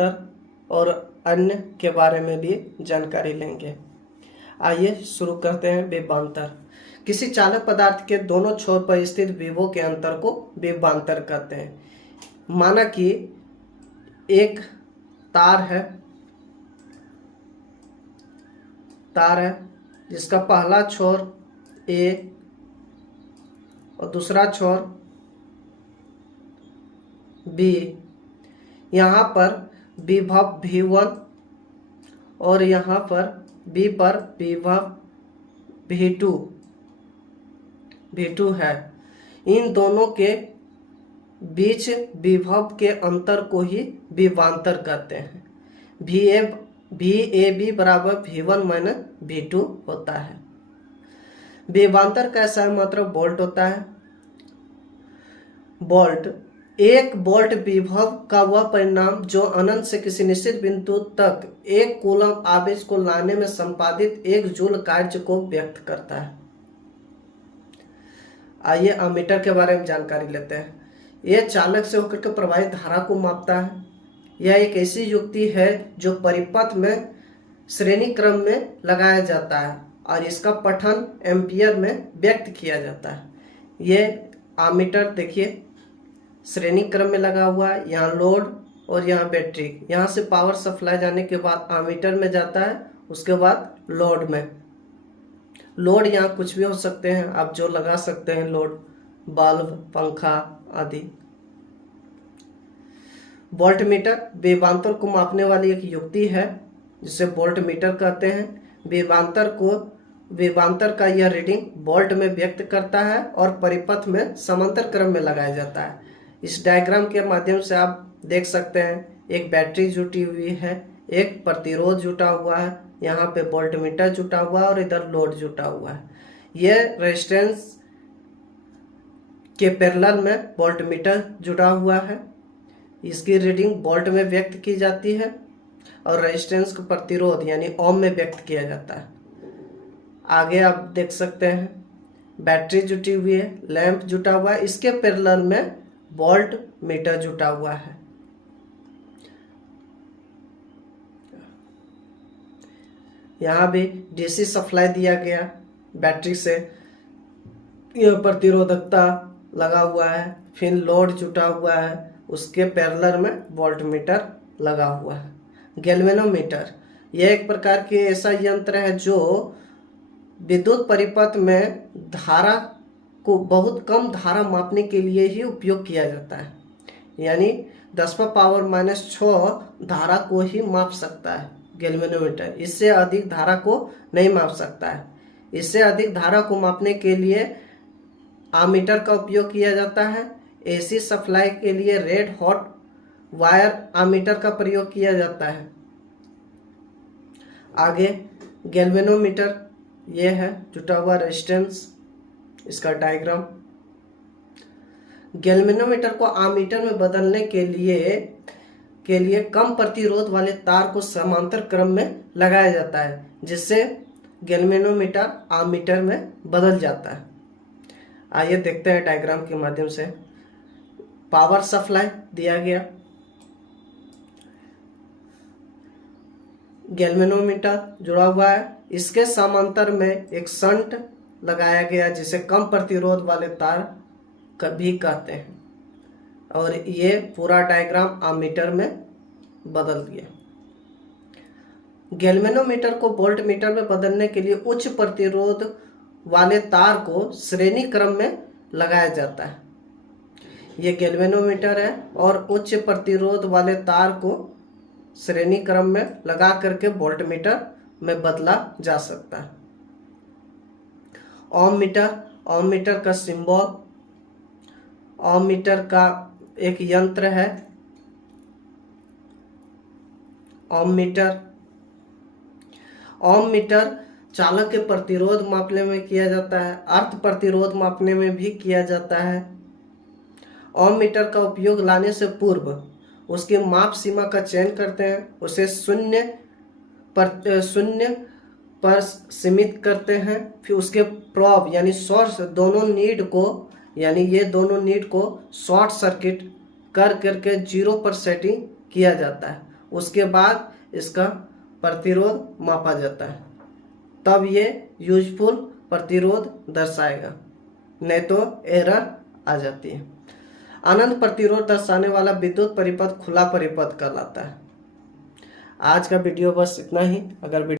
विभवांतर और अन्य के बारे में भी जानकारी लेंगे। आइए शुरू करते हैं। विभवांतर किसी चालक पदार्थ के दोनों छोर पर स्थित विभव के अंतर को विभवांतर कहते हैं। माना कि एक तार है जिसका पहला छोर A और दूसरा छोर B। यहाँ पर विभव V1 और यहाँ पर B पर विभव V2 है। इन दोनों के बीच विभव के अंतर को ही विभवांतर कहते हैं। VAB बराबर V1 माइनस V2 होता है। विभवांतर कैसा है? मतलब वोल्ट होता है। वोल्ट एक वोल्ट विभव का वह परिणाम जो अनंत से किसी निश्चित बिंदु तक एक कूलम आवेश को लाने में संपादित एक जूल कार्य को व्यक्त करता है। आइए अमीटर के बारे में जानकारी लेते हैं। यह चालक से होकर के प्रवाहित धारा को मापता है। यह एक ऐसी युक्ति है जो परिपथ में श्रेणी क्रम में लगाया जाता है और इसका पठन एम्पियर में व्यक्त किया जाता है। यह अमीटर देखिए श्रेणी क्रम में लगा हुआ है। यहाँ लोड और यहाँ बैटरी। यहाँ से पावर सप्लाई जाने के बाद अमीटर में जाता है, उसके बाद लोड में। लोड यहाँ कुछ भी हो सकते हैं, आप जो लगा सकते हैं लोड, बल्ब, पंखा आदि। वोल्टमीटर विभवांतर को मापने वाली एक युक्ति है जिसे वोल्टमीटर कहते हैं। विभवांतर का यह रीडिंग वोल्ट में व्यक्त करता है और परिपथ में समांतर क्रम में लगाया जाता है। इस डायग्राम के माध्यम से आप देख सकते हैं एक बैटरी जुटी हुई है, एक प्रतिरोध जुटा हुआ है, यहाँ पे वोल्टमीटर जुटा हुआ है और इधर लोड जुटा हुआ है। यह रेजिस्टेंस के पैरेलल में वोल्टमीटर जुड़ा हुआ है। इसकी रीडिंग वोल्ट में व्यक्त की जाती है और रेजिस्टेंस को प्रतिरोध यानी ओम में व्यक्त किया जाता है। आगे आप देख सकते हैं बैटरी जुटी हुई है, लैंप जुटा हुआ है, इसके पैरेलल में वोल्ट मीटर जुटा हुआ है। यहाँ भी डीसी सप्लाई दिया गया बैटरी से, यह प्रतिरोधकता लगा हुआ है, फिर लोड जुटा हुआ है, उसके पैरेलल में वोल्ट मीटर लगा हुआ है। गैल्वेनोमीटर यह एक प्रकार के ऐसा यंत्र है जो विद्युत परिपथ में धारा को बहुत कम धारा मापने के लिए ही उपयोग किया जाता है। यानी 10⁻⁻⁶ धारा को ही माप सकता है गैल्वेनोमीटर। इससे अधिक धारा को नहीं माप सकता है। इससे अधिक धारा को मापने के लिए आमीटर का उपयोग किया जाता है। एसी सप्लाई के लिए रेड हॉट वायर आमीटर का प्रयोग किया जाता है। आगे गैल्वेनोमीटर यह है जुटा हुआ रेजिस्टेंस, इसका डायग्राम। गैल्वेनोमीटर को आमीटर में बदलने के लिए कम प्रतिरोध वाले तार को समांतर क्रम में लगाया जाता है, जिससे गैल्वेनोमीटर आमीटर में बदल जाता है। आइए देखते हैं डायग्राम के माध्यम से। पावर सप्लाई दिया गया, गैल्वेनोमीटर जुड़ा हुआ है, इसके समांतर में एक शंट लगाया गया जिसे कम प्रतिरोध वाले तार भी कहते हैं, और ये पूरा डायग्राम आमीटर में बदल दिया। गैल्वेनोमीटर को वोल्टमीटर में बदलने के लिए उच्च प्रतिरोध वाले तार को श्रेणी क्रम में लगाया जाता है। ये गैल्वेनोमीटर है और उच्च प्रतिरोध वाले तार को श्रेणी क्रम में लगा करके वोल्टमीटर में बदला जा सकता है। ओम मीटर का सिंबल, ओम मीटर का एक यंत्र है। ओम मीटर चालक के प्रतिरोध मापने में किया जाता है, अर्थ प्रतिरोध मापने में भी किया जाता है। ओम मीटर का उपयोग लाने से पूर्व उसकी माप सीमा का चयन करते हैं, उसे शून्य पर सीमित करते हैं, फिर उसके प्रोब यानी सोर्स दोनों नीड को शॉर्ट सर्किट कर करके 0 पर सेटिंग किया जाता है। उसके बाद इसका प्रतिरोध मापा जाता है, तब ये यूजफुल प्रतिरोध दर्शाएगा, नहीं तो एरर आ जाती है। अनंत प्रतिरोध दर्शाने वाला विद्युत परिपथ खुला परिपथ कहलाता है। आज का वीडियो बस इतना ही। अगर